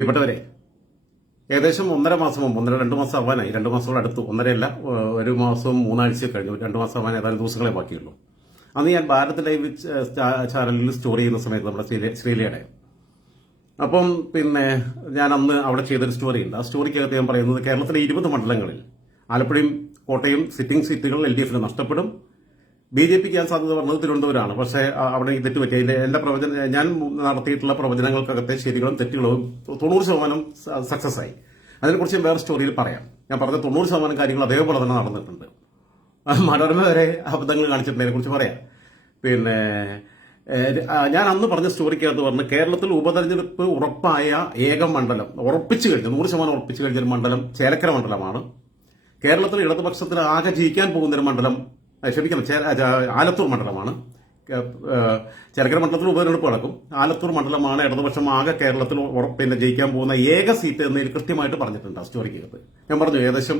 പ്രിയപ്പെട്ടവരെ ഏകദേശം ഒന്നര മാസം മുമ്പ് ഒന്നര രണ്ട് മാസം ആവാനായി രണ്ട് മാസത്തോളം അടുത്തു ഒന്നരയല്ല ഒരു മാസവും മൂന്നാഴ്ച കഴിഞ്ഞു രണ്ട് മാസം ആവാൻ ഏതാനും ദിവസങ്ങളെ ബാക്കിയുള്ളൂ. അന്ന് ഞാൻ ഭാരത് ലൈവ് ചാനലിൽ സ്റ്റോറി ചെയ്യുന്ന സമയത്ത് നമ്മുടെ ശ്രീല- ശ്രീലയുടെ. അപ്പം പിന്നെ ഞാൻ അന്ന് അവിടെ ചെയ്തൊരു സ്റ്റോറി ഉണ്ട്. ആ സ്റ്റോറിക്കകത്ത് ഞാൻ പറയുന്നത് കേരളത്തിലെ ഇരുപത് മണ്ഡലങ്ങളിൽ ആലപ്പുഴയും കോട്ടയം സിറ്റിംഗ് സീറ്റുകൾ എൽ ഡി എഫിന് നഷ്ടപ്പെടും ബി ജെ പിക്ക് ഞാൻ സാധ്യത പറഞ്ഞത് തിരുവനന്തപുരമാണ് പക്ഷേ അവിടെ ഈ തെറ്റ് പറ്റി. അതിന്റെ എന്റെ പ്രവചന ഞാൻ നടത്തിയിട്ടുള്ള പ്രവചനങ്ങൾക്കകത്തെ ശരികളും തെറ്റുകളും തൊണ്ണൂറ് ശതമാനം സക്സസ് ആയി അതിനെക്കുറിച്ച് വേറെ സ്റ്റോറിയിൽ പറയാം. ഞാൻ പറഞ്ഞ തൊണ്ണൂറ് ശതമാനം കാര്യങ്ങൾ അതേപോലെ തന്നെ നടന്നിട്ടുണ്ട്. മനോരമ വരെ അബദ്ധങ്ങൾ കാണിച്ചിട്ടുണ്ട് പറയാം. പിന്നെ ഞാൻ അന്ന് പറഞ്ഞ സ്റ്റോറിക്കകത്ത് പറഞ്ഞു കേരളത്തിൽ ഉപതെരഞ്ഞെടുപ്പ് ഉറപ്പായ ഏക മണ്ഡലം ഉറപ്പിച്ചു കഴിഞ്ഞു നൂറ് ശതമാനം ഉറപ്പിച്ചു കഴിഞ്ഞ ഒരു മണ്ഡലം ചേലക്കര മണ്ഡലമാണ്. കേരളത്തിൽ ഇടതുപക്ഷത്തിന് ആകെ ജയിക്കാൻ പോകുന്ന ഒരു മണ്ഡലം ക്ഷമിക്കണം. ആലത്തൂർ മണ്ഡലമാണ്. ചെറുകര മണ്ഡലത്തിൽ ഉപതെരഞ്ഞെടുപ്പ് നടക്കും. ആലത്തൂർ മണ്ഡലമാണ് ഇടതുപക്ഷം ആകെ കേരളത്തിൽ പിന്നെ ജയിക്കാൻ പോകുന്ന ഏക സീറ്റ് എന്നതിൽ കൃത്യമായിട്ട് പറഞ്ഞിട്ടുണ്ട് ആ സ്റ്റോറിക്കകത്ത്. ഞാൻ പറഞ്ഞു ഏകദേശം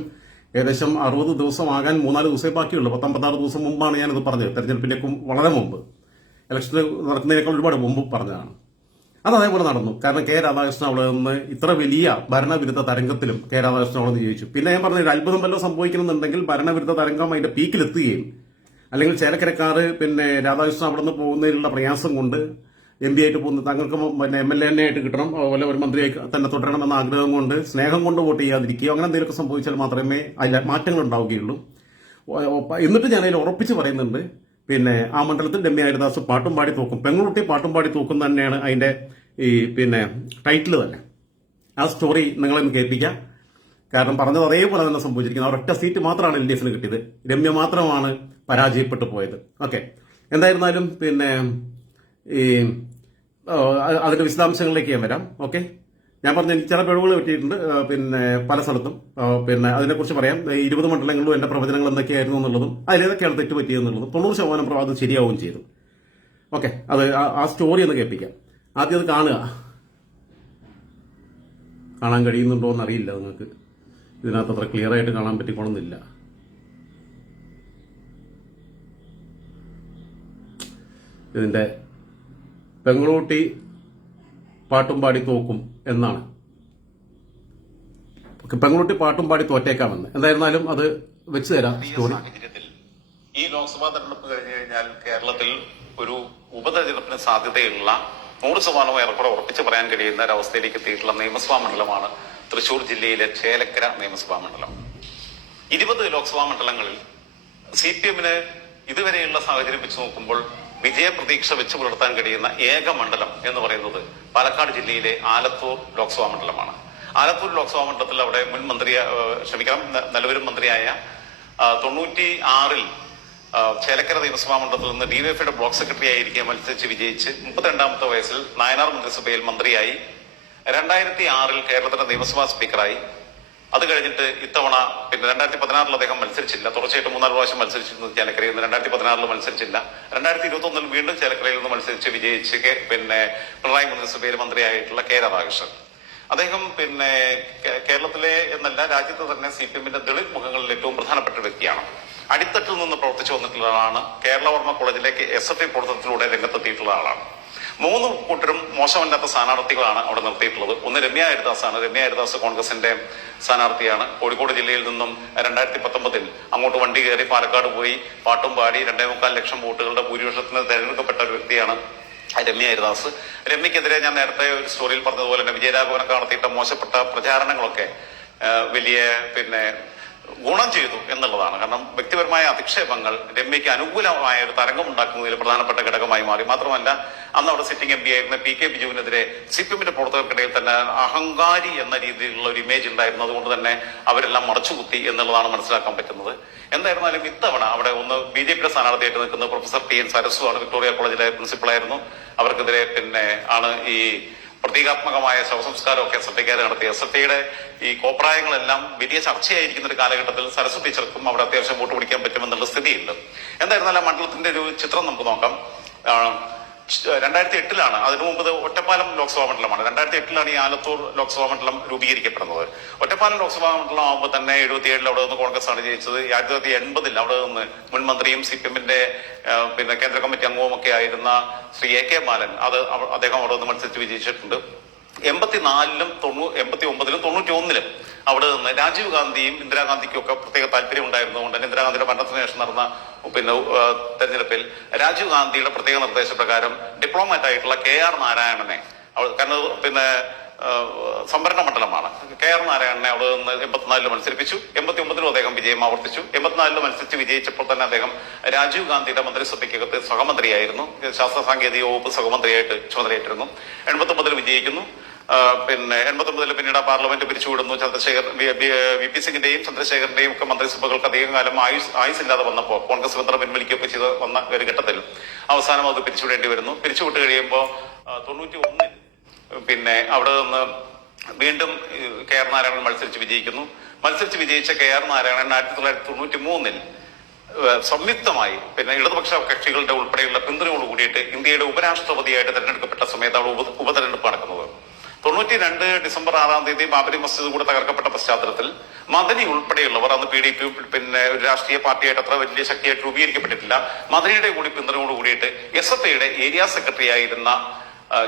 ഏകദേശം അറുപത് ദിവസം ആകാൻ മൂന്നാൽ ദിവസമേ ബാക്കിയുള്ളൂ. പത്തൊമ്പത്താറ് ദിവസം മുമ്പാണ് ഞാനിത് പറഞ്ഞത്. തെരഞ്ഞെടുപ്പിന്റെ വളരെ മുമ്പ്. ഇലക്ഷൻ നടക്കുന്നതിനേക്കാൾ ഒരുപാട് മുമ്പ് പറഞ്ഞതാണ്. അത് അതേപോലെ നടന്നു. കാരണം കെ രാധാകൃഷ്ണൻ അവിടെ നിന്ന് ഇത്ര വലിയ ഭരണവിരുദ്ധ തരംഗത്തിലും കെ രാധാകൃഷ്ണൻ അവിടെ നിന്ന് ജയിച്ചു പിന്നെ ഞാൻ പറഞ്ഞ ഒരു അത്ഭുതം വല്ലതും സംഭവിക്കണമെന്നുണ്ടെങ്കിൽ ഭരണവിരുദ്ധ തരംഗം അതിന്റെ പീക്കിലെത്തുകയും അല്ലെങ്കിൽ ചേലക്കരക്കാർ പിന്നെ രാധാകൃഷ്ണൻ അവിടെ നിന്ന് പോകുന്നതിനുള്ള പ്രയാസം കൊണ്ട് എം പി ആയിട്ട് പോകുന്ന തങ്ങൾക്ക് പിന്നെ എം എൽ എ ആയിട്ട് കിട്ടണം അതുപോലെ ഒരു മന്ത്രിയായി തന്നെ തുടരണം എന്ന ആഗ്രഹം കൊണ്ട് സ്നേഹം കൊണ്ട് വോട്ട് ചെയ്യാതിരിക്കുകയോ അങ്ങനെ എന്തെങ്കിലുമൊക്കെ സംഭവിച്ചാൽ മാത്രമേ അതിൽ മാറ്റങ്ങൾ ഉണ്ടാവുകയുള്ളൂ. എന്നിട്ട് ഞാൻ ഉറപ്പിച്ച് പറയുന്നുണ്ട് പിന്നെ ആ മണ്ഡലത്തിൽ രമ്യ ഹരിദാസ് പാട്ടും പാടി തൂക്കും. പെങ്ങളുട്ടി പാട്ടും പാടി തൂക്കും തന്നെയാണ് അതിന്റെ ഈ പിന്നെ ടൈറ്റിൽ തന്നെ. ആ സ്റ്റോറി നിങ്ങളെന്ന് കേൾപ്പിക്കാം. കാരണം പറഞ്ഞത് അതേപോലെ തന്നെ സംഭവിച്ചിരിക്കുന്നത് ഒരൊറ്റ സീറ്റ് മാത്രമാണ് എൽ ഡി എഫിന് കിട്ടിയത്. രമ്യ മാത്രമാണ് പരാജയപ്പെട്ടു പോയത്. ഓക്കെ എന്തായിരുന്നാലും പിന്നെ ഈ അതിന്റെ വിശദാംശങ്ങളിലേക്ക് ഞാൻ വരാം. ഓക്കെ ഞാൻ പറഞ്ഞ ചില പിഴവുകൾ പറ്റിയിട്ടുണ്ട്. പിന്നെ പല സ്ഥലത്തും. പിന്നെ അതിനെക്കുറിച്ച് പറയാം. ഇരുപത് മണ്ഡലങ്ങളിലും എന്റെ പ്രവചനങ്ങൾ എന്തൊക്കെയായിരുന്നു എന്നുള്ളതും അതിലേതൊക്കെയാണ് തെറ്റ് പറ്റിയതെന്നുള്ളതും തൊണ്ണൂറ് ശതമാനം പ്രവാദം ശരിയാവുകയും ചെയ്തു. ഓക്കെ അത് ആ സ്റ്റോറി ഒന്ന് കേൾപ്പിക്കാം. ആദ്യം അത് കാണുക. കാണാൻ കഴിയുന്നുണ്ടോ എന്നറിയില്ല നിങ്ങൾക്ക്. ഇതിനകത്ത് അത്ര ക്ലിയർ ആയിട്ട് കാണാൻ പറ്റിക്കോണമെന്നില്ല ഇതിന്റെ പെങ്ങളൂട്ടി പാട്ടും പാടി തോക്കും എന്നാണ്. പെങ്ങളൂട്ടി പാട്ടും പാടി തോറ്റേക്കാമെന്ന് എന്തായിരുന്നാലും അത് വെച്ച് തരാം സ്റ്റോറി ഈ ലോക്സഭാ തെരഞ്ഞെടുപ്പ് കഴിഞ്ഞു കഴിഞ്ഞാൽ കേരളത്തിൽ ഒരു ഉപതെരഞ്ഞെടുപ്പിന് സാധ്യതയുള്ള നൂറ് ശതമാനം ഏറെക്കുറെ ഉറപ്പിച്ച് പറയാൻ കഴിയുന്ന ഒരവസ്ഥയിലേക്ക് എത്തിയിട്ടുള്ള നിയമസഭാ മണ്ഡലമാണ് തൃശൂർ ജില്ലയിലെ ചേലക്കര നിയമസഭാ മണ്ഡലം. ഇരുപത് ലോക്സഭാ മണ്ഡലങ്ങളിൽ സി പി എമ്മിന് ഇതുവരെയുള്ള സാഹചര്യം വെച്ച് നോക്കുമ്പോൾ വിജയപ്രതീക്ഷ വെച്ച് പുലർത്താൻ കഴിയുന്ന ഏക മണ്ഡലം എന്ന് പറയുന്നത് പാലക്കാട് ജില്ലയിലെ ആലത്തൂർ ലോക്സഭാ മണ്ഡലമാണ്. ആലത്തൂർ ലോക്സഭാ മണ്ഡലത്തിൽ അവിടെ മുൻ മന്ത്രി ക്ഷമിക്കണം നിലവിലും മന്ത്രിയായ തൊണ്ണൂറ്റി ആറിൽ ചേലക്കര നിയമസഭാ മണ്ഡലത്തിൽ നിന്ന് ഡിവൈഎഫ്ഐയുടെ ബ്ലോക്ക് സെക്രട്ടറി ആയിരിക്കെ മത്സരിച്ച് വിജയിച്ച് മുപ്പത്തിരണ്ടാമത്തെ വയസ്സിൽ നായനാർ മന്ത്രിസഭയിൽ മന്ത്രിയായി. രണ്ടായിരത്തി ആറിൽ കേരളത്തിന്റെ നിയമസഭാ സ്പീക്കറായി. അത് കഴിഞ്ഞിട്ട് ഇത്തവണ പിന്നെ രണ്ടായിരത്തി പതിനാറിൽ അദ്ദേഹം മത്സരിച്ചില്ല. തുടർച്ചയായിട്ട് മൂന്നാൽ പ്രാവശ്യം മത്സരിച്ചിരുന്നു ചേലക്കരയിൽ നിന്ന്. രണ്ടായിരത്തി പതിനാറിൽ മത്സരിച്ചില്ല. രണ്ടായിരത്തി ഇരുപത്തി ഒന്നിൽ വീണ്ടും ചേലക്കരയിൽ നിന്ന് മത്സരിച്ച് വിജയിച്ച് പിന്നെ പിണറായി മന്ത്രിസഭയിൽ മന്ത്രിയായിട്ടുള്ള കെ രാധാകൃഷ്ണൻ. അദ്ദേഹം പിന്നെ കേരളത്തിലെ എന്നല്ല രാജ്യത്ത് തന്നെ സി പി എമ്മിന്റെ ദളിത് മുഖങ്ങളിൽ ഏറ്റവും പ്രധാനപ്പെട്ട വ്യക്തിയാണ്. അടിത്തട്ടിൽ നിന്ന് പ്രവർത്തിച്ചു വന്നിട്ടുള്ള ആളാണ് കേരളവർമ്മ കോളേജിലേക്ക് എസ് എഫ് ഐ പ്രവർത്തനത്തിലൂടെ രംഗത്തെത്തിയിട്ടുള്ള ആളാണ്. മൂന്ന് കൂട്ടരും മോശമല്ലാത്ത സ്ഥാനാർത്ഥികളാണ് അവിടെ നിർത്തിയിട്ടുള്ളത്. ഒന്ന് രമ്യ ആണ് രമ്യ ഹരിദാസ് കോൺഗ്രസിന്റെ സ്ഥാനാർത്ഥിയാണ്. കോഴിക്കോട് ജില്ലയിൽ നിന്നും രണ്ടായിരത്തി പത്തൊമ്പതിൽ അങ്ങോട്ട് വണ്ടി കയറി പാലക്കാട് പോയി പാട്ടും പാടി രണ്ടേ മുക്കാൽ ലക്ഷം വോട്ടുകളുടെ ഭൂരിപക്ഷത്തിന് തെരഞ്ഞെടുക്കപ്പെട്ട ഒരു വ്യക്തിയാണ് രമ്യ ഹരിദാസ്. രമ്യക്കെതിരെ ഞാൻ നേരത്തെ ഒരു സ്റ്റോറിയിൽ പറഞ്ഞതുപോലെ തന്നെ വിജയരാഘവനൊക്കെ നടത്തിയിട്ട മോശപ്പെട്ട പ്രചാരണങ്ങളൊക്കെ വലിയ പിന്നെ ഗുണം ചെയ്തു എന്നുള്ളതാണ്. കാരണം വ്യക്തിപരമായ അധിക്ഷേപങ്ങൾ രമ്യയ്ക്ക് അനുകൂലമായ ഒരു തരംഗം ഉണ്ടാക്കുന്നതിൽ പ്രധാനപ്പെട്ട ഘടകമായി മാറി. മാത്രമല്ല അന്ന് അവിടെ സിറ്റിംഗ് എം പി ആയിരുന്ന പി കെ ബിജുവിനെതിരെ സി പി എമ്മിന്റെ പ്രവർത്തകർക്കിടയിൽ തന്നെ അഹങ്കാരി എന്ന രീതിയിലുള്ള ഒരു ഇമേജ് ഉണ്ടായിരുന്നു. അതുകൊണ്ട് തന്നെ അവരെല്ലാം മറച്ചുകുത്തി എന്നുള്ളതാണ് മനസ്സിലാക്കാൻ പറ്റുന്നത്. എന്തായിരുന്നാലും ഇത്തവണ അവിടെ ഒന്ന് ബി ജെ പിയുടെ സ്ഥാനാർത്ഥിയായിട്ട് നിൽക്കുന്ന പ്രൊഫസർ ടി എൻ സരസു ആണ്. വിക്ടോറിയ കോളേജിലെ പ്രിൻസിപ്പളായിരുന്നു അവർക്കെതിരെ പിന്നെ ആണ് ഈ പ്രതീകാത്മകമായ ശവസംസ്കാരമൊക്കെ എസ് എഫ് ഐക്കാർ നടത്തി എസ് എഫ് ഐയുടെ ഈ കോപ്രായങ്ങളെല്ലാം വലിയ ചർച്ചയായിരിക്കുന്ന ഒരു കാലഘട്ടത്തിൽ സരസ്വതി ടീച്ചർക്കും അവിടെ അത്യാവശ്യം വോട്ട് പിടിക്കാൻ പറ്റുമെന്നുള്ള സ്ഥിതിയുണ്ട്. എന്തായിരുന്നാലും മണ്ഡലത്തിന്റെ ഒരു ചിത്രം നമുക്ക് നോക്കാം. രണ്ടായിരത്തി എട്ടിലാണ് അതിനു മുമ്പ് ഒറ്റപ്പാലം ലോക്സഭാ മണ്ഡലമാണ്. രണ്ടായിരത്തി എട്ടിലാണ് ഈ ആലത്തൂർ ലോക്സഭാ മണ്ഡലം രൂപീകരിക്കപ്പെടുന്നത്. ഒറ്റപ്പാലം ലോക്സഭാ മണ്ഡലം ആകുമ്പോൾ തന്നെ എഴുപത്തിയേഴിൽ അവിടെ നിന്ന് കോൺഗ്രസ് ആണ് ജയിച്ചത്. ആയിരത്തി തൊള്ളായിരത്തി എൺപതിൽ അവിടെ നിന്ന് മുൻ മന്ത്രിയും സി പി എമ്മിന്റെ പിന്നെ കേന്ദ്ര കമ്മിറ്റി അംഗവും ഒക്കെ ആയിരുന്ന ശ്രീ എ കെ ബാലൻ അത് അദ്ദേഹം അവിടെ നിന്ന് മത്സരിച്ച് വിജയിച്ചിട്ടുണ്ട്. എൺപത്തിനാലിലും തൊണ്ണൂ എൺപത്തി ഒമ്പതിലും തൊണ്ണൂറ്റി ഒന്നിലും അവിടെ നിന്ന് രാജീവ് ഗാന്ധിയും ഇന്ദിരാഗാന്ധിക്കും ഒക്കെ പ്രത്യേക താല്പര്യം ഉണ്ടായിരുന്നതുകൊണ്ട് തന്നെ ഇന്ദിരാഗാന്ധിയുടെ മരണത്തിന് ശേഷം നടന്ന പിന്നെ തെരഞ്ഞെടുപ്പിൽ രാജീവ് ഗാന്ധിയുടെ പ്രത്യേക നിർദ്ദേശപ്രകാരം ഡിപ്ലോമാറ്റ് ആയിട്ടുള്ള കെ ആർ നാരായണനെ കാരണം പിന്നെ സംവരണ മണ്ഡലമാണ്. കെ ആർ നാരായണനെ അവിടെ നിന്ന് എൺപത്തിനാലിൽ മത്സരിപ്പിച്ചു. എൺപത്തി ഒമ്പതിലും അദ്ദേഹം വിജയം ആവർത്തിച്ചു. എൺപത്തിനാലിലും മത്സരിച്ച് വിജയിച്ചപ്പോൾ തന്നെ അദ്ദേഹം രാജീവ് ഗാന്ധിയുടെ മന്ത്രിസഭയ്ക്കകത്ത് സഹമന്ത്രിയായിരുന്നു. ശാസ്ത്ര സാങ്കേതിക വകുപ്പ് സഹമന്ത്രിയായിട്ട് ചുമതലയേറ്റിരുന്നു. എൺപത്തി ഒമ്പതിൽ വിജയിക്കുന്നു. പിന്നെ എൺപത്തൊമ്പതിൽ പിന്നീട് പാർലമെന്റ് പിരിച്ചുവിടുന്നു. ചന്ദ്രശേഖർ വി- പി സിംഗിന്റെയും ചന്ദ്രശേഖരന്റെയും ഒക്കെ മന്ത്രിസഭകൾക്ക് അധികം കാലം ആയുസ് ആയുസില്ലാതെ വന്നപ്പോൾ കോൺഗ്രസ് ബന്ധം പിൻവലിക്കുകയൊക്കെ ചെയ്ത് വന്ന ഒരു ഘട്ടത്തിൽ അവസാനം അത് പിരിച്ചുവിടേണ്ടി വരുന്നു. പിരിച്ചുവിട്ട് കഴിയുമ്പോൾ തൊണ്ണൂറ്റി ഒന്നിൽ പിന്നെ അവിടെ നിന്ന് വീണ്ടും കെ ആർ നാരായണൻ മത്സരിച്ച് വിജയിക്കുന്നു. മത്സരിച്ച് വിജയിച്ച കെ ആർ നാരായണൻ ആയിരത്തി തൊള്ളായിരത്തി തൊണ്ണൂറ്റി മൂന്നിൽ സംയുക്തമായി പിന്നെ ഇടതുപക്ഷ കക്ഷികളുടെ ഉൾപ്പെടെയുള്ള പിന്തുണയോട് കൂടിയിട്ട് ഇന്ത്യയുടെ ഉപരാഷ്ട്രപതിയായിട്ട് തെരഞ്ഞെടുക്കപ്പെട്ട സമയത്ത് അവിടെ ഉപ- ഉപതെരഞ്ഞെടുപ്പ് നടക്കുന്നത് തൊണ്ണൂറ്റി രണ്ട് ഡിസംബർ ആറാം തീയതി ബാബരി മസ്ജിദ് കൂടെ തകർക്കപ്പെട്ട പശ്ചാത്തലത്തിൽ മദനി ഉൾപ്പെടെയുള്ളവർ അന്ന് പി ഡി പി പിന്നെ ഒരു രാഷ്ട്രീയ പാർട്ടിയായിട്ട് അത്ര വലിയ ശക്തിയായിട്ട് രൂപീകരിക്കപ്പെട്ടിട്ടില്ല. മദനിയുടെ കൂടി പിന്തുണയോട് കൂടിയിട്ട് എസ് എഫ് ഐയുടെ ഏരിയ സെക്രട്ടറി ആയിരുന്ന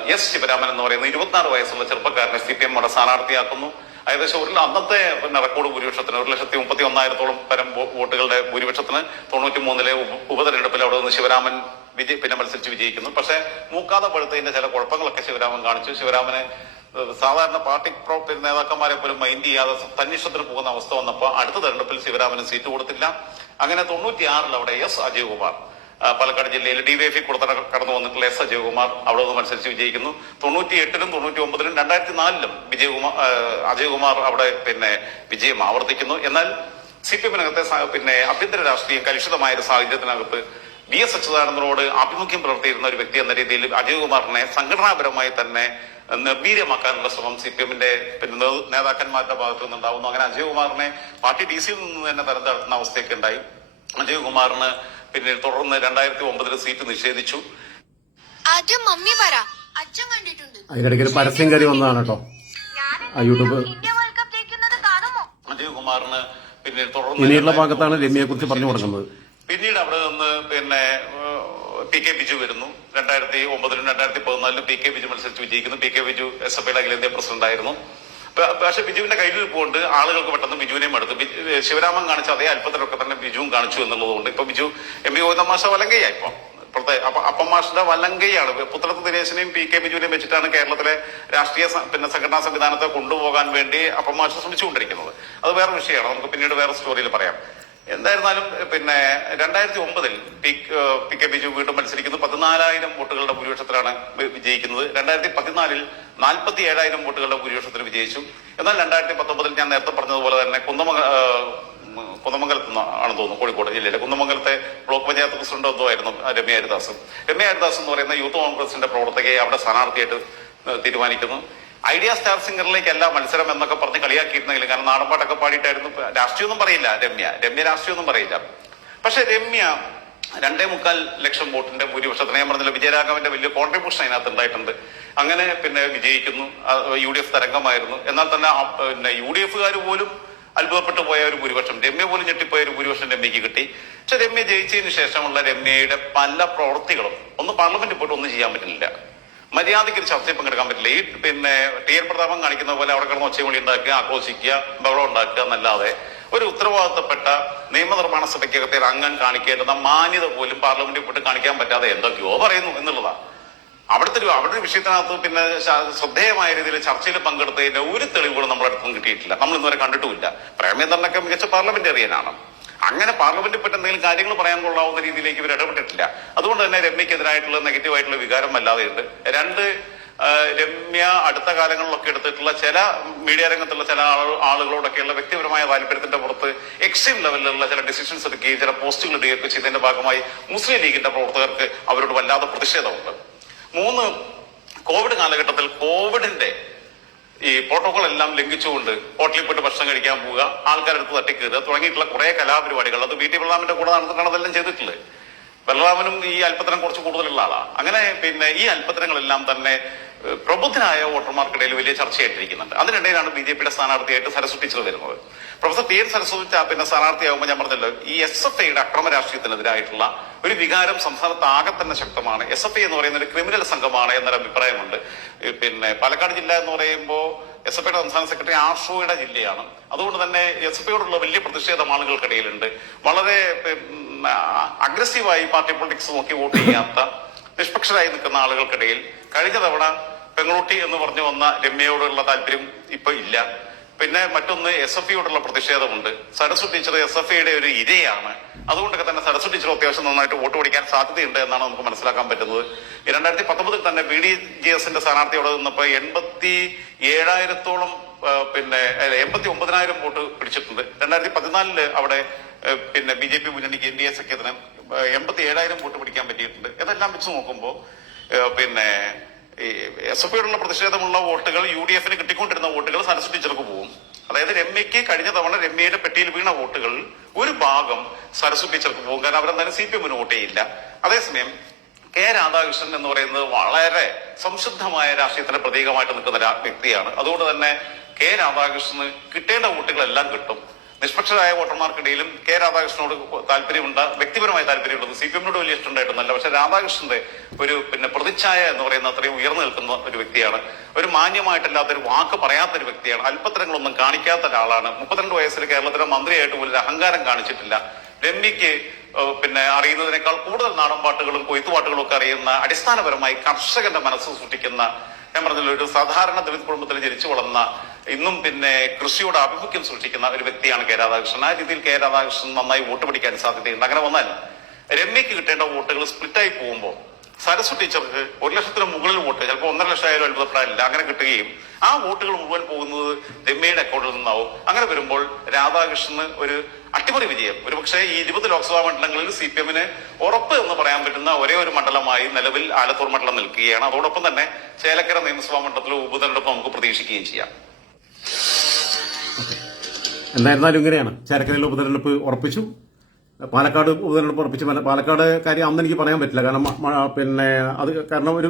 എസ് ശിവരാമൻ എന്ന് പറയുന്ന ഇരുപത്തിനാറ് വയസ്സുള്ള ചെറുപ്പക്കാരനെ സി പി എം അവിടെ സ്ഥാനാർത്ഥിയാക്കുന്നു. ഏകദേശം ഒരു അന്നത്തെ പിന്നെ റെക്കോർഡ് ഭൂരിപക്ഷത്തിന് ഒരു ലക്ഷത്തി മുപ്പത്തി ഒന്നായിരത്തോളം പരം വോട്ടുകളുടെ ഭൂരിപക്ഷത്തിന് തൊണ്ണൂറ്റി മൂന്നിലെ ഉപ- ഉപതെരഞ്ഞെടുപ്പിൽ അവിടെ നിന്ന് ശിവരാമൻ വിജയ പിന്നെ മത്സരിച്ച് വിജയിക്കുന്നു. പക്ഷേ മൂക്കാതെ പഴുത്തതിന്റെ ചില കുഴപ്പങ്ങളൊക്കെ ശിവരാമൻ കാണിച്ചു. ശിവരാമനെ സാധാരണ പാർട്ടി പിന്നെ നേതാക്കന്മാരെ പോലും മൈൻഡ് ചെയ്യാതെ തന്നിഷ്ടത്തിന് പോകുന്ന അവസ്ഥ വന്നപ്പോൾ അടുത്ത തെരഞ്ഞെടുപ്പിൽ ശിവരാമന് സീറ്റ് കൊടുത്തില്ല. അങ്ങനെ തൊണ്ണൂറ്റിയാറിൽ അവിടെ എസ് അജയകുമാർ പാലക്കാട് ജില്ലയിൽ ഡിവൈഎഫി കൂടെ തട- കടന്നു വന്നിട്ടുള്ള എസ് അജയകുമാർ അവിടെ നിന്ന് മത്സരിച്ച് വിജയിക്കുന്നു. തൊണ്ണൂറ്റി എട്ടിലും തൊണ്ണൂറ്റി ഒമ്പതിലും രണ്ടായിരത്തി നാലിലും വിജയകുമാർ അജയകുമാർ അവിടെ പിന്നെ വിജയം ആവർത്തിക്കുന്നു. എന്നാൽ സി പി എമ്മിനകത്തെ പിന്നെ അഭ്യന്തര രാഷ്ട്രീയം കലുഷിതമായ ഒരു സാഹചര്യത്തിനകത്ത് വി എസ് അച്യുതാനന്ദനോട് ആഭിമുഖ്യം പുലർത്തിയിരുന്ന ഒരു വ്യക്തി എന്ന രീതിയിൽ അജയകുമാറിനെ സംഘടനാപരമായി തന്നെ നിർവീര്യമാക്കാനുള്ള ശ്രമം സി പി എമ്മിന്റെ പിന്നെ നേതാക്കന്മാരുടെ ഭാഗത്തു നിന്നുണ്ടാവുന്നു. അങ്ങനെ അജയകുമാറിനെ പാർട്ടി ഡി സിയിൽ നിന്ന് തന്നെ തരം താഴ്ത്തുന്ന അവസ്ഥയൊക്കെ ഉണ്ടായി. അജയകുമാറിന് പിന്നെ തുടർന്ന് രണ്ടായിരത്തി ഒമ്പതിൽ സീറ്റ് നിഷേധിച്ചു. അതിനിടയ്ക്ക് ഒരു പരസ്യം കയറി വന്നതാണ് കേട്ടോ. ആ യൂട്യൂബ് അജയ് കുമാറിന് പിന്നെ തുടർന്ന് ഇനിയുള്ള ഭാഗത്താണ് രമ്യയെ കുറിച്ച് പറഞ്ഞു കൊടുക്കുന്നത്. പിന്നീട് അവിടെ നിന്ന് പിന്നെ പി കെ ബിജു വരുന്നു. രണ്ടായിരത്തി ഒമ്പതിലും രണ്ടായിരത്തി പതിനാലിലും പി കെ ബിജു മത്സരിച്ച് വിജയിക്കുന്നു. P K Biju S F ഐയുടെ അഖിലേന്ത്യാ പ്രസിഡന്റ് ആയിരുന്നു. പക്ഷെ ബിജുവിന്റെ കയ്യിൽ പോകൊണ്ട് ആളുകൾക്ക് പെട്ടെന്ന് ബിജുവിനെയും എടുത്തു ശിവരാമൻ കാണിച്ച അതേ അല്പത്തിലൊക്കെ തന്നെ ബിജുവും കാണിച്ചു എന്നുള്ളതുകൊണ്ട് ഇപ്പൊ ബിജു എം പി ഗോവിന്ദമാഷ വലങ്കയായി ഇപ്പൊ. ഇപ്പോഴത്തെ അപ്പൊ അപ്പം മാഷിന്റെ വലങ്കയാണ് പുത്രത്ത് ദിനേശിനെയും പി കെ ബിജുവിനെയും വെച്ചിട്ടാണ് കേരളത്തിലെ രാഷ്ട്രീയ പിന്നെ സംഘടനാ സംവിധാനത്തെ കൊണ്ടുപോകാൻ വേണ്ടി അപ്പം മാഷ ശ്രമിച്ചുകൊണ്ടിരിക്കുന്നത്. അത് വേറെ വിഷയമാണ്. നമുക്ക് പിന്നീട് വേറെ സ്റ്റോറിയിൽ പറയാം. എന്തായിരുന്നാലും പിന്നെ രണ്ടായിരത്തി ഒമ്പതിൽ പി പി കെ ബിജു വീണ്ടും മത്സരിക്കുന്നു. പതിനാലായിരം വോട്ടുകളുടെ ഭൂരിപക്ഷത്തിലാണ് വിജയിക്കുന്നത്. രണ്ടായിരത്തി പതിനാലിൽ നാൽപ്പത്തി ഏഴായിരം വോട്ടുകളുടെ ഭൂരിപക്ഷത്തിൽ വിജയിച്ചു. എന്നാൽ രണ്ടായിരത്തി പത്തൊമ്പതിൽ ഞാൻ നേരത്തെ പറഞ്ഞതുപോലെ തന്നെ കുന്നമംഗ കുന്നമംഗലത്ത് ആണെന്ന് തോന്നുന്നു കോഴിക്കോട് ജില്ലയിലെ. കുന്നമംഗലത്തെ ബ്ലോക്ക് പഞ്ചായത്ത് പ്രസിഡന്റ് എന്തോ ആയിരുന്നു രമ്യ ഹരിദാസ്. രമ്യ ഹരിദാസ് എന്ന് പറയുന്ന യൂത്ത് കോൺഗ്രസിന്റെ പ്രവർത്തകയെ അവിടെ സ്ഥാനാർത്ഥിയായിട്ട് തീരുമാനിക്കുന്നു. ഐഡിയ സ്റ്റാർ സിംഗറിലേക്കല്ല മത്സരം എന്നൊക്കെ പറഞ്ഞ് കളിയാക്കിയിരുന്നെങ്കിലും കാരണം നാടൻപാട്ടൊക്കെ പാടിയിട്ടായിരുന്നു. രാഷ്ട്രീയമൊന്നും പറയില്ല രമ്യ. രമ്യ രാഷ്ട്രീയമൊന്നും പറയില്ല. പക്ഷെ രമ്യ രണ്ടേ മുക്കാൽ ലക്ഷം വോട്ടിന്റെ ഭൂരിപക്ഷത്തിന് ഞാൻ പറഞ്ഞില്ല വിജയരാഘവന്റെ വലിയ കോൺട്രിബ്യൂഷൻ അതിനകത്ത് ഉണ്ടായിട്ടുണ്ട്. അങ്ങനെ പിന്നെ വിജയിക്കുന്നു. യു ഡി എഫ് തരംഗമായിരുന്നു. എന്നാൽ തന്നെ പിന്നെ യു ഡി എഫുകാർ പോലും അത്ഭുതപ്പെട്ടു പോയ ഒരു ഭൂരിപക്ഷം. രമ്യ പോലും ഞെട്ടിപ്പോയ ഒരു ഭൂരിപക്ഷം രമ്യക്ക് കിട്ടി. പക്ഷെ രമ്യ ജയിച്ചതിന് ശേഷമുള്ള രമ്യയുടെ പല പ്രവൃത്തികളും ഒന്ന് പാർലമെന്റിൽ പോയിട്ട് ഒന്നും ചെയ്യാൻ പറ്റില്ല മര്യാദയ്ക്ക് ഒരു ചർച്ചയിൽ പങ്കെടുക്കാൻ പറ്റില്ല. ഈ പിന്നെ ടി എൻ പ്രതാപം കാണിക്കുന്ന പോലെ അവിടെ കിടന്ന് ഒച്ചയും വിളി ഉണ്ടാക്കുക ആക്രോശിക്കുക ബഹളം ഉണ്ടാക്കുക എന്നല്ലാതെ ഒരു ഉത്തരവാദിത്തപ്പെട്ട നിയമനിർമ്മാണ സഭയ്ക്കകത്തെ അംഗം കാണിക്കേണ്ടുന്ന മാന്യത പോലും പാർലമെന്റിൽ പോയിട്ട് കാണിക്കാൻ പറ്റാതെ എന്തൊക്കെയോ പറയുന്നു എന്നുള്ളതാണ് അവിടുത്തെ അവിടെ ഒരു വിഷയത്തിനകത്ത് പിന്നെ ശ്രദ്ധേയമായ രീതിയിൽ ചർച്ചയിൽ പങ്കെടുത്തതിന്റെ ഒരു തെളിവുകളും നമ്മുടെ അടുത്തും കിട്ടിയിട്ടില്ല. നമ്മൾ ഇന്നുവരെ കണ്ടിട്ടുമില്ല. പ്രേമേന്ദ്രനൊക്കെ മികച്ച പാർലമെന്റേറിയനാണ്. അങ്ങനെ പാർലമെന്റിൽ പറ്റി എന്തെങ്കിലും കാര്യങ്ങൾ പറയാൻ കൊള്ളാവുന്ന രീതിയിലേക്ക് ഇവർ ഇടപെട്ടിട്ടില്ല. അതുകൊണ്ട് തന്നെ രമ്യക്കെതിരായിട്ടുള്ള നെഗറ്റീവ് ആയിട്ടുള്ള വികാരം അല്ലാതെയുണ്ട് രണ്ട് രമ്യ അടുത്ത കാലങ്ങളിലൊക്കെ എടുത്തിട്ടുള്ള ചില മീഡിയ രംഗത്തുള്ള ചില ആളു- ആളുകളോടൊക്കെയുള്ള വ്യക്തിപരമായ താല്പര്യത്തിന്റെ പുറത്ത് എക്സ്ട്രീം ലെവലിലുള്ള ചില ഡിസിഷൻസ് എടുക്കുകയും ചില പോസ്റ്റുകൾ ഇടുകയൊക്കെ ചെയ്തതിന്റെ ഭാഗമായി മുസ്ലിം ലീഗിന്റെ പ്രവർത്തകർക്ക് അവരോട് വല്ലാതെ പ്രതിഷേധമുണ്ട്. മൂന്ന് കോവിഡ് കാലഘട്ടത്തിൽ കോവിഡിന്റെ ഈ പ്രോട്ടോകോൾ എല്ലാം ലംഘിച്ചുകൊണ്ട് ഹോട്ടലിൽ പോയിട്ട് ഭക്ഷണം കഴിക്കാൻ പോവുക ആൾക്കാരെടുത്ത് തട്ടിക്കയറുക തുടങ്ങിയിട്ടുള്ള കുറെ കലാപരിപാടികൾ. അത് ബി ടി ബലറാമിന്റെ കൂടെ നടന്നിട്ടാണ് അതെല്ലാം ചെയ്തിട്ടുള്ളത്. ബലറാമനും ഈ അല്പത്തരം കുറച്ച് കൂടുതലുള്ള ആളാണ് അങ്ങനെ പിന്നെ ഈ അല്പത്തരങ്ങളെല്ലാം തന്നെ പ്രബുദ്ധനായ വോട്ടർമാർക്കിടയിൽ വലിയ ചർച്ചയായിട്ടിരിക്കുന്നുണ്ട്. അതിനിടയിലാണ് ബി ജെ പിയുടെ സ്ഥാനാർത്ഥിയായിട്ട് സരസ്വതി ടീച്ചർ വരുന്നത്. പ്രൊഫസർ പി എൻ സരസ്വതി പിന്നെ സ്ഥാനാർത്ഥിയാകുമ്പോൾ ഞാൻ പറഞ്ഞല്ലോ ഈ എസ് എഫ് ഐയുടെ അക്രമ രാഷ്ട്രീയത്തിനെതിരായിട്ടുള്ള ഒരു വികാരം സംസ്ഥാനത്ത് ആകെ തന്നെ ശക്തമാണ്. എസ് എഫ് ഐ എന്ന് പറയുന്ന ഒരു ക്രിമിനൽ സംഘമാണ് എന്നൊരു അഭിപ്രായമുണ്ട്. പിന്നെ പാലക്കാട് ജില്ല എന്ന് പറയുമ്പോൾ എസ് എഫ് ഐയുടെ സംസ്ഥാന സെക്രട്ടറി ആഷോയുടെ ജില്ലയാണ്. അതുകൊണ്ട് തന്നെ എസ് എഫ് ഐയോടുള്ള വലിയ പ്രതിഷേധം ആളുകൾക്കിടയിലുണ്ട്. വളരെ അഗ്രസീവായി പാർട്ടി പൊളിറ്റിക്സ് നോക്കി വോട്ട് ചെയ്യാത്ത നിഷ്പക്ഷരായി നിൽക്കുന്ന ആളുകൾക്കിടയിൽ കഴിഞ്ഞ തവണ പെങ്ങളൂട്ടി എന്ന് പറഞ്ഞു വന്ന രമ്യയോടുള്ള താല്പര്യം ഇപ്പൊ ഇല്ല. പിന്നെ മറ്റൊന്ന് എസ് എഫ് ഐയോടുള്ള പ്രതിഷേധമുണ്ട്. സരസ്വ ടീച്ചർ എസ് എഫ് ഐയുടെ ഒരു ഇരയാണ്. അതുകൊണ്ടൊക്കെ തന്നെ സരസ്വ ടീച്ചർ അത്യാവശ്യം നന്നായിട്ട് വോട്ട് പിടിക്കാൻ സാധ്യതയുണ്ട് എന്നാണ് നമുക്ക് മനസ്സിലാക്കാൻ പറ്റുന്നത്. രണ്ടായിരത്തി പത്തൊമ്പതിൽ തന്നെ ബി ഡി ജി എസിന്റെ സ്ഥാനാർത്ഥിയോട് നിന്നപ്പോ എൺപത്തി ഏഴായിരത്തോളം പിന്നെ എൺപത്തി ഒമ്പതിനായിരം വോട്ട് പിടിച്ചിട്ടുണ്ട്. രണ്ടായിരത്തി പതിനാലിൽ അവിടെ പിന്നെ ബി ജെ പി മുന്നണിക്ക് എൻ ഡി എ സഖ്യത്തിന് എൺപത്തി ഏഴായിരം വോട്ട് പിടിക്കാൻ പറ്റിയിട്ടുണ്ട്. ഇതെല്ലാം വെച്ച് നോക്കുമ്പോൾ പിന്നെ എസ് എഫ് ഐയോടുള്ള പ്രതിഷേധമുള്ള വോട്ടുകൾ യു ഡി എഫിന് കിട്ടിക്കൊണ്ടിരുന്ന വോട്ടുകൾ സരസ്വതി ടീച്ചർക്ക് പോകും അതായത് രമ്യയ്ക്ക് കഴിഞ്ഞ തവണ രമ്യയുടെ പെട്ടിയിൽ വീണ വോട്ടുകൾ ഒരു ഭാഗം സരസ്വതി ടീച്ചർക്ക് പോകും കാരണം അവരെന്തായാലും സി പി എമ്മിന് വോട്ട് ചെയ്യില്ല. അതേസമയം കെ രാധാകൃഷ്ണൻ എന്ന് പറയുന്നത് വളരെ സംശുദ്ധമായ രാഷ്ട്രീയത്തിന്റെ പ്രതീകമായിട്ട് നിൽക്കുന്ന വ്യക്തിയാണ്. അതുകൊണ്ട് തന്നെ കെ രാധാകൃഷ്ണന് കിട്ടേണ്ട വോട്ടുകളെല്ലാം കിട്ടും. നിഷ്പക്ഷരായ വോട്ടർമാർക്കിടയിലും കെ രാധാകൃഷ്ണനോട് താല്പര്യമുണ്ട് വ്യക്തിപരമായ താല്പര്യമുള്ളത് സി പി എമ്മിനോട് വലിയ ഇഷ്ടമുണ്ടായിട്ടൊന്നല്ല പക്ഷെ രാധാകൃഷ്ണന്റെ ഒരു പിന്നെ പ്രതിച്ഛായ എന്ന് പറയുന്ന അത്രയും ഉയർന്നു നിൽക്കുന്ന ഒരു വ്യക്തിയാണ്. ഒരു മാന്യമായിട്ടല്ലാത്ത ഒരു വാക്ക് പറയാത്ത ഒരു വ്യക്തിയാണ്. അല്പത്തരങ്ങളൊന്നും കാണിക്കാത്ത ഒരാളാണ്. മുപ്പത്തിരണ്ട് വയസ്സിൽ കേരളത്തിലെ മന്ത്രിയായിട്ട് പോലും അഹങ്കാരം കാണിച്ചിട്ടില്ല. രമ്യക്ക് പിന്നെ അറിയുന്നതിനേക്കാൾ കൂടുതൽ നാടൻ പാട്ടുകളും കൊയ്ത്തുപാട്ടുകളും ഒക്കെ അറിയുന്ന അടിസ്ഥാനപരമായി കർഷകന്റെ മനസ്സ് സൃഷ്ടിക്കുന്ന ഞാൻ പറഞ്ഞല്ലോ ഒരു സാധാരണ ദളിത് കുടുംബത്തിൽ ജനിച്ചു വളർന്ന ഇന്നും പിന്നെ കൃഷിയോട് ആഭിമുഖ്യം സൂക്ഷിക്കുന്ന ഒരു വ്യക്തിയാണ് കെ രാധാകൃഷ്ണൻ. ആ രീതിയിൽ കെ രാധാകൃഷ്ണൻ നന്നായി വോട്ട് പിടിക്കാൻ സാധ്യതയുണ്ട്. അങ്ങനെ വന്നാൽ രമ്യക്ക് കിട്ടേണ്ട വോട്ടുകൾ സ്പ്ലിറ്റായി പോകുമ്പോൾ സരസ്വ ടീച്ചർക്ക് ഒരു ലക്ഷത്തിന് മുകളിൽ വോട്ട് ചിലപ്പോൾ ഒന്നര ലക്ഷം ആയാലും അത്ഭുതപ്പെടാനില്ല അങ്ങനെ കിട്ടുകയും ആ വോട്ടുകൾ മുഴുവൻ പോകുന്നത് രമ്യയുടെ അക്കൗണ്ടിൽ നിന്നാവും. അങ്ങനെ വരുമ്പോൾ രാധാകൃഷ്ണന് ഒരു അട്ടിമറി വിജയം. ഒരുപക്ഷെ ഈ ഇരുപത് ലോക്സഭാ മണ്ഡലങ്ങളിൽ സി പി എമ്മിന് ഉറപ്പ് എന്ന് പറയാൻ പറ്റുന്ന ഒരേ ഒരു മണ്ഡലമായി നിലവിൽ ആലത്തൂർ മണ്ഡലം നിൽക്കുകയാണ്. അതോടൊപ്പം തന്നെ ചേലക്കര നിയമസഭാ മണ്ഡലത്തിലെ ഉപതെരഞ്ഞെടുപ്പ് നമുക്ക് പ്രതീക്ഷിക്കുകയും ചെയ്യാം. എന്തായിരുന്നാലും ഇങ്ങനെയാണ്. ചേരക്കരയിലെ ഉപതെരഞ്ഞെടുപ്പ് ഉറപ്പിച്ചു. പാലക്കാട് ഉപതെരഞ്ഞെടുപ്പ് ഉറപ്പിച്ചു. പാലക്കാട് കാര്യം അന്ന് എനിക്ക് പറയാൻ പറ്റില്ല. കാരണം പിന്നെ അത് കാരണം ഒരു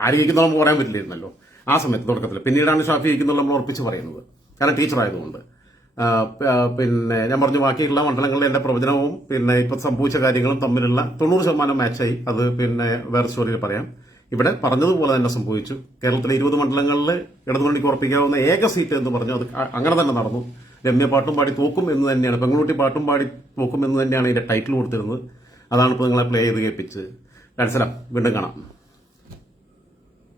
ആരെങ്കിലും നമുക്ക് പറയാൻ പറ്റില്ലായിരുന്നല്ലോ ആ സമയത്ത് തുടക്കത്തിൽ പിന്നീടാണ് ഷാഫി ഇരിക്കുന്നുള്ള നമ്മൾ ഉറപ്പിച്ച് പറയുന്നത്. കാരണം ടീച്ചർ ആയതുകൊണ്ട്. പിന്നെ ഞാൻ പറഞ്ഞു ബാക്കിയുള്ള മണ്ഡലങ്ങളിൽ എന്റെ പ്രവചനവും പിന്നെ ഇപ്പൊ സംഭവിച്ച കാര്യങ്ങളും തമ്മിലുള്ള തൊണ്ണൂറ് ശതമാനം മാച്ചായി അത് പിന്നെ വേറെ സ്റ്റോറിയിൽ പറയാം. ഇവിടെ പറഞ്ഞതുപോലെ തന്നെ സംഭവിച്ചു. കേരളത്തിലെ ഇരുപത് മണ്ഡലങ്ങളിൽ ഇടതുമുന്നണിക്ക് ഉറപ്പിക്കാവുന്ന ഏക സീറ്റ് എന്ന് പറഞ്ഞു അത് അങ്ങനെ തന്നെ നടന്നു. രമ്യ പാട്ടും പാടി തോക്കും എന്ന് തന്നെയാണ്. പെങ്ങളൂട്ടി പാട്ടും പാടി തോക്കും എന്ന് തന്നെയാണ് ഇതിന്റെ ടൈറ്റിൽ കൊടുത്തിരുന്നത്. അതാണ് ഇപ്പോൾ നിങ്ങളെ പ്ലേ ചെയ്ത് കേൾപ്പിച്ച് മനസ്സിലാം വീണ്ടും കാണാം.